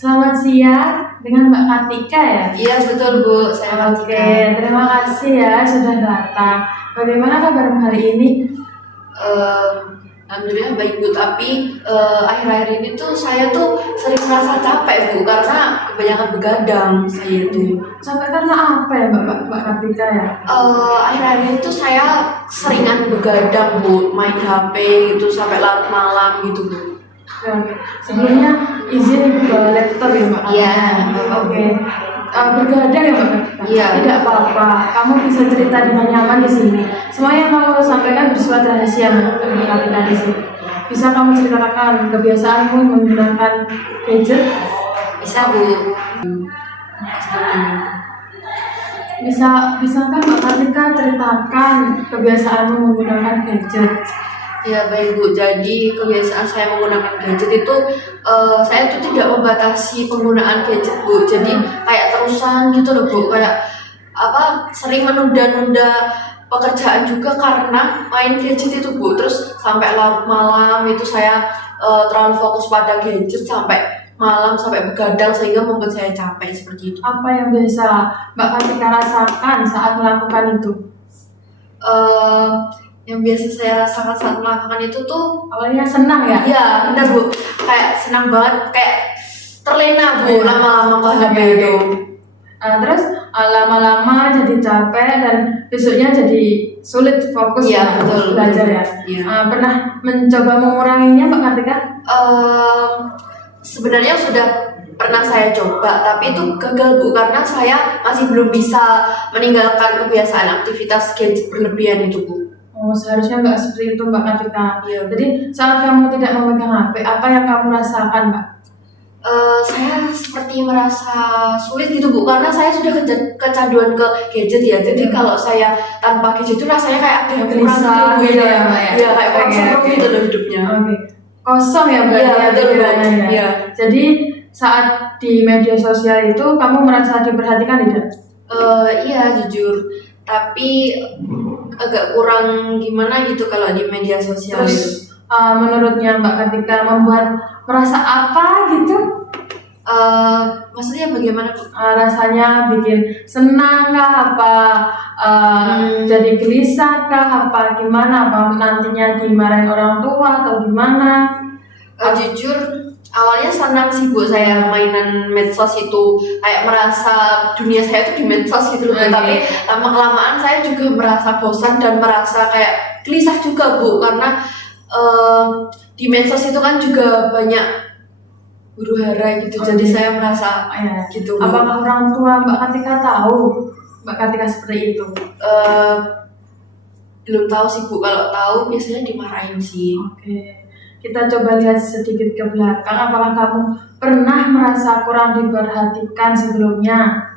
Selamat siang dengan Mbak Kartika ya? Iya betul Bu, saya Oke, Kartika. terima kasih ya sudah datang. Bagaimana kabarmu hari ini? Alhamdulillah baik Bu, tapi akhir-akhir ini tuh saya tuh sering merasa capek Bu, karena kebanyakan begadang saya tuh. Sampai karena apa ya Mbak Kartika ya? Akhir-akhir ini tuh saya seringan begadang Bu, main HP gitu sampai larut malam gitu Bu. Oke. Sebelumnya izin ke lektor ya Mbak? Iya. Oke. Bergadang ya Mbak Kartika? Iya. Tidak apa-apa. Kamu bisa cerita dengan nyaman di sini. Semua yang kamu sampaikan bersifat rahasia Mbak Kartika di sini. Bisa kamu ceritakan kebiasaanmu menggunakan gadget? Bisa Bu. Bisakah Mbak Kartika ceritakan kebiasaanmu menggunakan gadget? Ya baik Bu, jadi kebiasaan saya menggunakan gadget itu saya tuh tidak membatasi penggunaan gadget Bu, jadi kayak terusan gitu loh Bu, kayak sering menunda-nunda pekerjaan juga karena main gadget itu Bu, terus sampai larut malam itu saya terlalu fokus pada gadget sampai malam, sampai begadang sehingga membuat saya capek seperti itu. Apa yang biasa Mbak Kartika rasakan saat melakukan itu? Yang biasa saya rasakan saat melakukan itu tuh Awalnya senang ya? iya benar Bu, kayak senang banget, kayak terlena Bu lama-lama ke HP itu. Terus lama-lama jadi capek dan besoknya jadi sulit fokus Iya, betul, belajar ya? Iya. Pernah mencoba menguranginya Mbak Kartika? Sebenarnya sudah pernah saya coba, tapi itu gagal Bu, karena saya masih belum bisa meninggalkan kebiasaan aktivitas gadget berlebihan itu Bu. Oh, seharusnya nggak seperti itu Mbak Kartika. Iya. Jadi saat kamu tidak memegang HP, apa yang kamu rasakan Mbak? Saya seperti merasa sulit gitu Bu, karena saya sudah kecanduan ke gadget ya. Jadi kalau saya tanpa gadget itu rasanya kayak ada yang kurang Gelisah gitu gitu ya. ya, Mbak, ya? Iya, kayak kurang Oke, seru oke. gitu loh hidupnya. Oke. Kosong ya Mbak? Iya, betul, Bu. pikirannya ya? Iya. Jadi saat di media sosial itu kamu merasa diperhatikan tidak? Iya jujur, tapi agak kurang gimana gitu kalau di media sosial itu. Terus menurutnya Mbak Kartika membuat merasa apa gitu? Maksudnya bagaimana Bu? Rasanya bikin senang kah apa jadi gelisah kah apa gimana, apa nantinya dimarahin orang tua atau gimana? Jujur awalnya senang sih Bu, saya mainan medsos itu kayak merasa dunia saya tuh di medsos gitu loh. Oke. Tapi lama kelamaan saya juga merasa bosan dan merasa kayak gelisah juga Bu, karena di medsos itu kan juga banyak huru hara gitu. Jadi Oke. saya merasa Ya. gitu Bu. Apakah orang tua Mbak Kartika tahu Mbak Kartika seperti itu? Belum tahu sih Bu, kalau tahu biasanya dimarahin sih. Oke, kita coba lihat sedikit ke belakang. Apakah kamu pernah merasa kurang diperhatikan sebelumnya?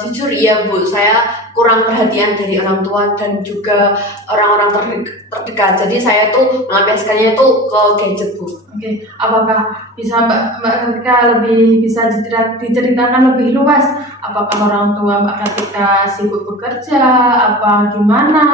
Jujur iya Bu, saya kurang perhatian dari orang tua dan juga orang-orang terdekat. Jadi saya tuh melampiaskannya tuh ke gadget Bu. Oke, apakah bisa Mbak Kartika lebih bisa diceritakan lebih luas? Apakah orang tua Mbak Kartika sibuk bekerja? Apa gimana?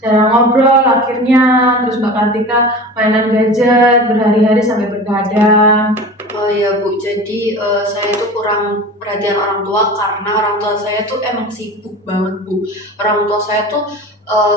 Jarang ngobrol akhirnya, terus Mbak Kartika mainan gadget berhari-hari sampai bergadang. Oh iya Bu, jadi saya tuh kurang perhatian orang tua karena orang tua saya tuh emang sibuk banget Bu. Orang tua saya tuh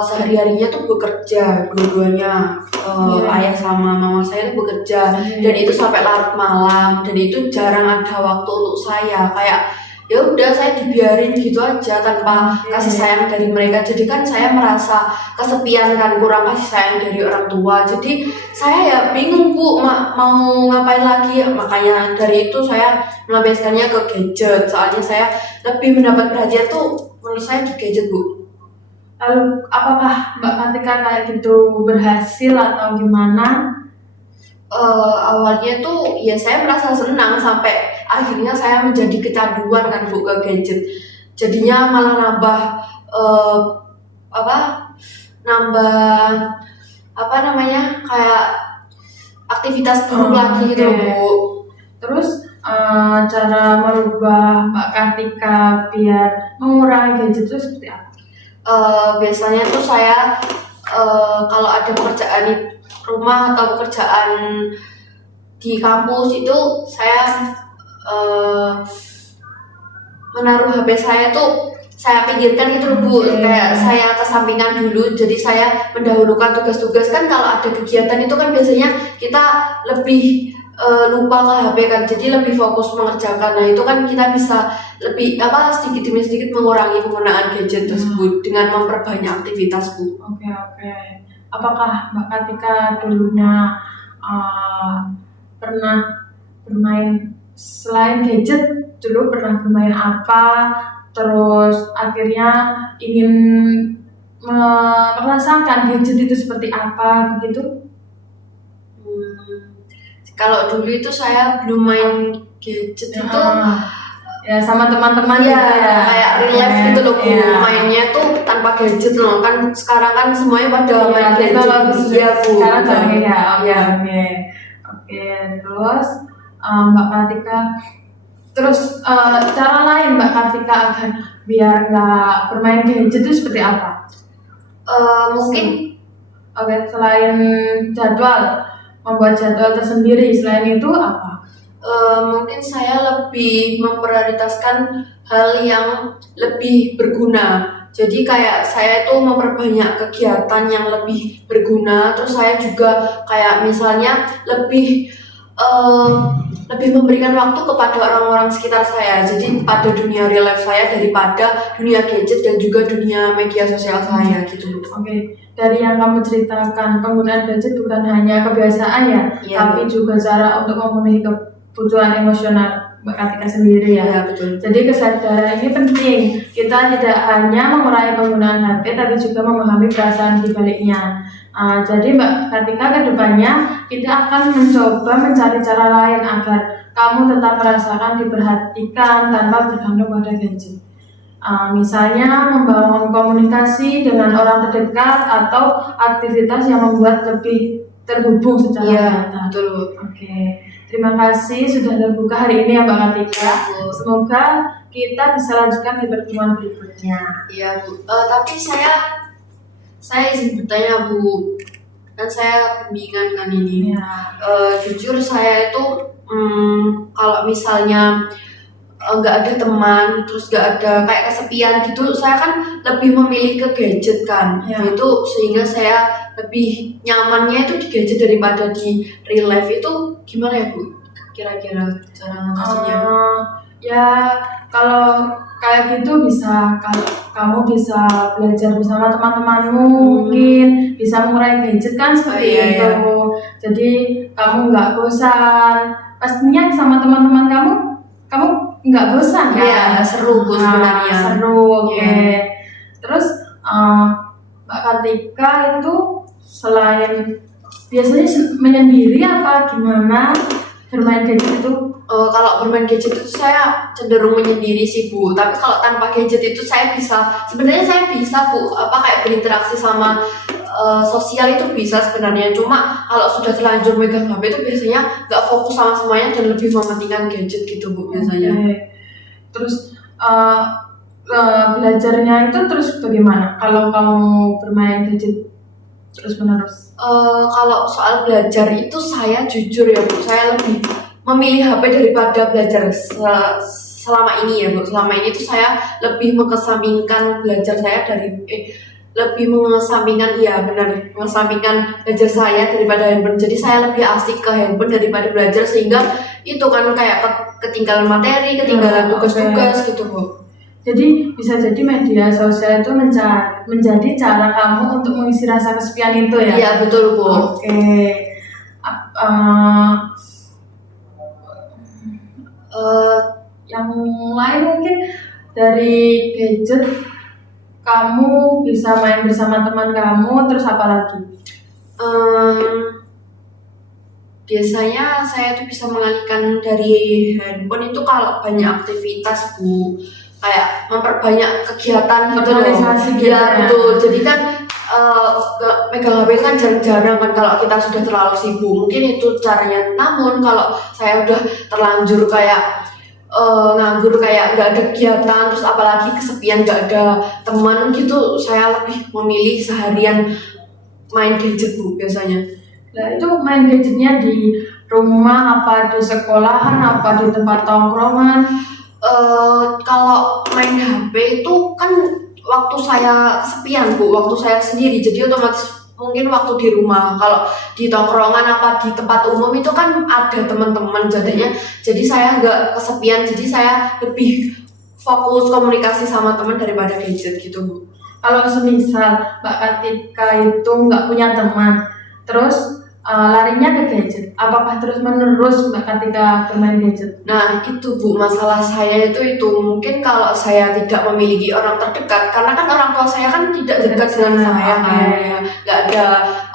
sehari-harinya tuh bekerja dua-duanya. Iya. Ayah sama mama saya tuh bekerja dan itu sampai larut malam, dan itu jarang ada waktu untuk saya. Kayak ya udah saya dibiarin gitu aja tanpa kasih sayang dari mereka. Jadi kan saya merasa kesepian kan, kurang kasih sayang dari orang tua. Jadi saya ya bingung Bu, mau ngapain lagi. Makanya dari itu saya melampiaskannya ke gadget. Soalnya saya lebih mendapat perhatian tuh menurut saya di gadget Bu. Lalu apakah Mbak Kartika kayak gitu berhasil atau gimana? Awalnya tuh ya saya merasa senang sampai akhirnya saya menjadi kecanduan kan Bu ke gadget. Jadinya malah nambah kayak aktivitas buruk lagi gitu Oke. Bu. Terus cara merubah Mbak Kartika biar mengurangi gadget itu seperti apa? Biasanya tuh saya kalau ada pekerjaan rumah atau pekerjaan di kampus itu saya eh, menaruh HP saya tuh saya pinggirkan gitu loh Bu, kayak saya kesampingkan dulu, jadi saya mendahulukan tugas-tugas. Kan kalau ada kegiatan itu kan biasanya kita lebih lupa ke HP kan, jadi lebih fokus mengerjakan. Nah itu kan kita bisa lebih sedikit demi sedikit mengurangi penggunaan gadget tersebut dengan memperbanyak aktivitas Bu. Oke. Apakah Mbak Kartika dulunya pernah bermain selain gadget, dulu pernah bermain apa, terus akhirnya ingin merasakan gadget itu seperti apa begitu? Kalau dulu itu saya belum main gadget itu ya sama teman-teman ya, gitu ya, kayak real life gitu loh Bu, ya. mainnya tuh tanpa gadget loh kan. Sekarang kan semuanya pada main gadget ya Bu. Sekarang betul. Oke. Terus Mbak Kartika, terus cara lain Mbak Kartika agar biar nggak bermain gadget itu seperti apa? Mungkin selain jadwal, membuat jadwal tersendiri, selain itu apa? mungkin saya lebih memprioritaskan hal yang lebih berguna. Jadi kayak saya itu memperbanyak kegiatan yang lebih berguna. Terus saya juga kayak misalnya lebih memberikan waktu kepada orang-orang sekitar saya. Jadi pada dunia real life saya daripada dunia gadget dan juga dunia media sosial saya gitu. Oke. Dari yang kamu ceritakan, penggunaan gadget bukan hanya kebiasaan ya, tapi juga cara untuk memenuhi kebutuhan emosional Mbak Kartika sendiri ya. Iya, betul. Jadi kesadaran ini penting. Kita tidak hanya mengurangi penggunaan HP, tapi juga memahami perasaan di baliknya. Jadi Mbak Kartika kedepannya kita akan mencoba mencari cara lain agar kamu tetap merasakan diperhatikan tanpa bergantung pada gadget. Misalnya membangun komunikasi dengan orang terdekat atau aktivitas yang membuat lebih terhubung secara nyata. Betul. Oke. Terima kasih sudah terbuka hari ini ya Mbak Kartika. Semoga kita bisa lanjutkan di pertemuan berikutnya. Iya Bu. Tapi saya izin bertanya Bu, kan saya bimbingan kan ini. Jujur saya itu kalau misalnya nggak ada teman, terus nggak ada kayak kesepian gitu, saya kan lebih memilih ke gadget kan. Itu sehingga saya lebih nyamannya itu di gadget daripada di real life. Itu gimana ya Bu? Kira-kira cara ngatasinya? Ya kalau kayak gitu bisa kamu bisa belajar bersama teman-temanmu, mungkin bisa mengurangi gadget kan seperti itu. Jadi kamu nggak bosan. Pastinya sama teman-teman kamu nggak bosan kan? Iya, seru Bu sebenarnya. Seru, oke. Terus Mbak Kartika itu selain biasanya menyendiri apa gimana bermain gadget itu? Kalau bermain gadget itu saya cenderung menyendiri sih Bu. Tapi kalau tanpa gadget itu sebenarnya saya bisa Bu, kayak berinteraksi sama sosial itu bisa sebenarnya. Cuma kalau sudah terlanjur megang HP itu biasanya nggak fokus sama semuanya dan lebih mementingkan gadget gitu Bu biasanya. Terus belajarnya itu terus bagaimana kalau kamu bermain gadget terus menerus? Kalau soal belajar itu saya jujur ya Bu, saya lebih memilih HP daripada belajar selama ini ya Bu. Selama ini tuh saya lebih mengesampingkan belajar saya mengesampingkan belajar saya daripada handphone. Jadi saya lebih asik ke handphone daripada belajar, sehingga itu kan kayak ketinggalan materi, ketinggalan tugas-tugas gitu Bu. Jadi bisa jadi media sosial itu menjadi cara kamu untuk mengisi rasa kesepian itu ya? Iya betul Bu. Oke. Yang lain mungkin dari gadget kamu bisa main bersama teman kamu, terus apa lagi? Biasanya saya tuh bisa mengalihkan dari handphone itu kalau banyak aktivitas Bu, kayak memperbanyak kegiatan gitu loh. Ya betul. Jadi kan megang HP kan jarang-jarang kan kalau kita sudah terlalu sibuk. Mungkin itu caranya. Namun kalau saya udah terlanjur kayak nganggur, kayak nggak ada kegiatan, terus apalagi kesepian, nggak ada teman gitu, saya lebih memilih seharian main gadget Bu biasanya. Nah itu main gadgetnya di rumah, apa di sekolahan, apa di tempat tongkrongan? Kalau main HP itu kan waktu saya kesepian Bu, waktu saya sendiri, jadi otomatis mungkin waktu di rumah. Kalau di tongkrongan apa di tempat umum itu kan ada teman-teman jadinya, jadi saya nggak kesepian, jadi saya lebih fokus komunikasi sama teman daripada gadget gitu Bu. Kalau semisal Mbak Kartika itu nggak punya teman, terus larinya ke gadget, apakah terus menerus Mbak Kartika bermain gadget? Nah itu Bu, masalah saya itu mungkin kalau saya tidak memiliki orang terdekat, karena kan orang tua saya kan tidak dekat dengan saya kan, ya nggak ada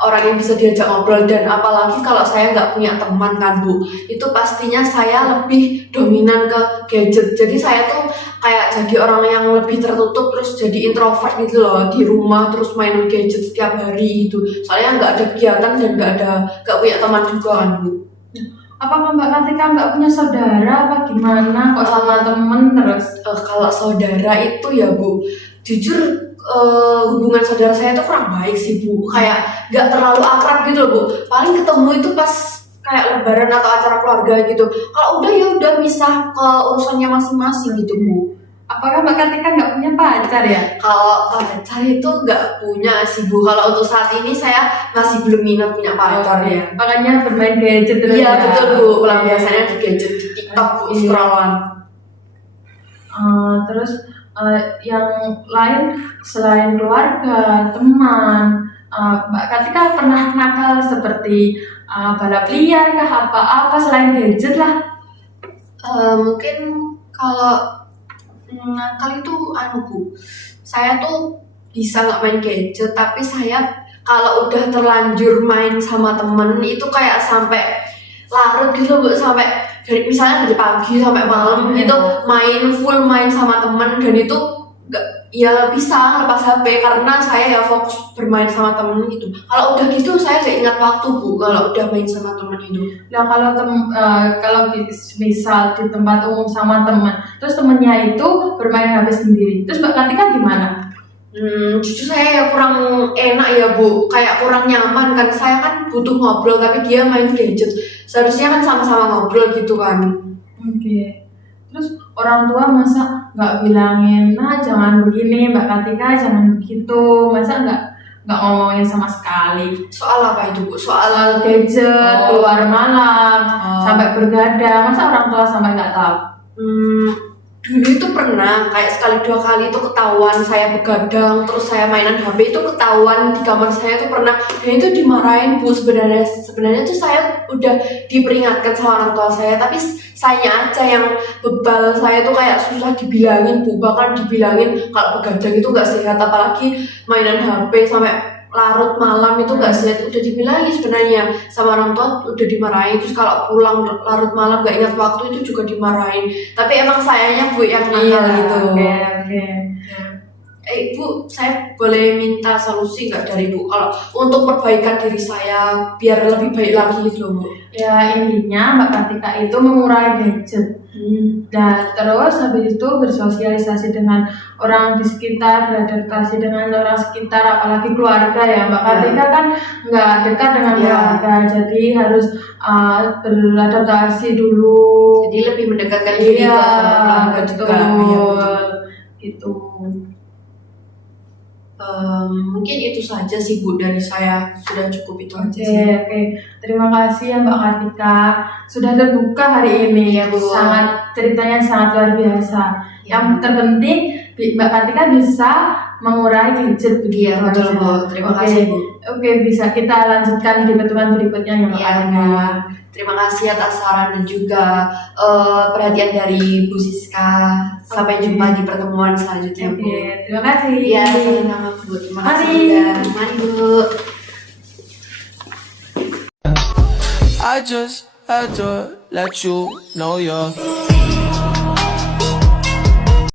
orang yang bisa diajak ngobrol, dan apalagi kalau saya nggak punya teman kan Bu, itu pastinya saya lebih dominan ke gadget. Jadi saya tuh kayak jadi orang yang lebih tertutup, terus jadi introvert gitu loh, di rumah terus main gadget setiap hari gitu, soalnya nggak ada kegiatan dan nggak punya teman juga kan Bu. Apakah Mbak Kartika nggak punya saudara apa gimana kok sama temen terus? Kalau saudara itu ya Bu, jujur hubungan saudara saya itu kurang baik sih Bu, kayak nggak terlalu akrab gitu loh Bu, paling ketemu itu pas kayak lebaran atau acara keluarga gitu. Kalau udah ya udah misah ke urusannya masing-masing gitu Bu. Apakah Mbak Kartika nggak punya pacar ya? Kalau pacar itu nggak punya sih Bu, kalau untuk saat ini saya masih belum minat punya pacar ya. Makanya bermain gadget terus Iya ya? betul Bu, pulang biasanya di gadget, di TikTok Bu, Iya. scrollan. Terus yang lain selain keluarga, teman, Mbak Kartika pernah nakal seperti balap liar kah, apa-apa selain gadget lah? Mungkin kalau nakal itu Bu, saya tuh bisa nggak main gadget, tapi saya kalau udah terlanjur main sama temen itu kayak sampai larut gitu Bu, sampai misalnya dari pagi sampai malam gitu main sama temen, dan itu nggak ya bisa lepas HP karena saya ya fokus bermain sama temen gitu. Kalau udah gitu saya nggak ingat waktu Bu, kalau udah main sama temen itu. Nah kalau misal di tempat umum sama teman, terus temennya itu bermain HP sendiri, terus Mbak Kartika gimana? Jujur saya ya kurang enak ya Bu, kayak kurang nyaman kan, saya kan butuh ngobrol tapi dia main gadget, seharusnya kan sama-sama ngobrol gitu kan. Oke. Terus orang tua masa nggak bilangin, nah jangan begini Mbak Kartika, jangan begitu, masa nggak ngomongin sama sekali? Soal apa itu Bu? Soal gadget, keluar malam, sampai bergadang, masa orang tua sampai nggak tahu? Dulu itu pernah kayak sekali dua kali itu ketahuan saya begadang, terus saya mainan HP itu ketahuan di kamar saya itu pernah, dan itu dimarahin Bu. Sebenarnya tuh saya udah diperingatkan sama orang tua saya, tapi saya aja yang bebal, saya tuh kayak susah dibilangin Bu, bahkan dibilangin kalau begadang itu nggak sehat, apalagi mainan HP sampai larut malam itu nggak sehat, udah dibilangin sebenarnya sama orang tua, udah dimarahin. Terus kalau pulang larut malam nggak ingat waktu itu juga dimarahin, tapi emang sayanya Bu yang nakal gitu. Oke. Bu, saya boleh minta solusi nggak dari Bu kalau untuk perbaikan diri saya biar lebih baik lagi gitu loh Bu? Ya intinya Mbak Kartika itu mengurangi gadget. Dan terus habis itu bersosialisasi dengan orang di sekitar, beradaptasi dengan orang sekitar, apalagi keluarga ya. Mbak Kartika kan nggak dekat dengan keluarga, jadi harus beradaptasi dulu. Jadi lebih mendekatkan diri ke keluarga juga. Gitu. Mungkin itu saja sih Bu dari saya, sudah cukup itu aja sih. Oke. Terima kasih ya Mbak Kartika sudah terbuka hari ini ya Bu. Ceritanya sangat luar biasa. Yang terpenting Mbak Kartika bisa mengurangi gadget begitu. Iya betul Bu. Terima kasih Bu. Oke, bisa kita lanjutkan di pertemuan berikutnya ya Mbak Kartika. Terima kasih atas saran dan juga perhatian dari Bu Siska. Sampai jumpa di pertemuan selanjutnya Bu. Terima kasih. Ya, sama-sama Bu. Terima kasih juga. Mari Bu. I just had to let you know you're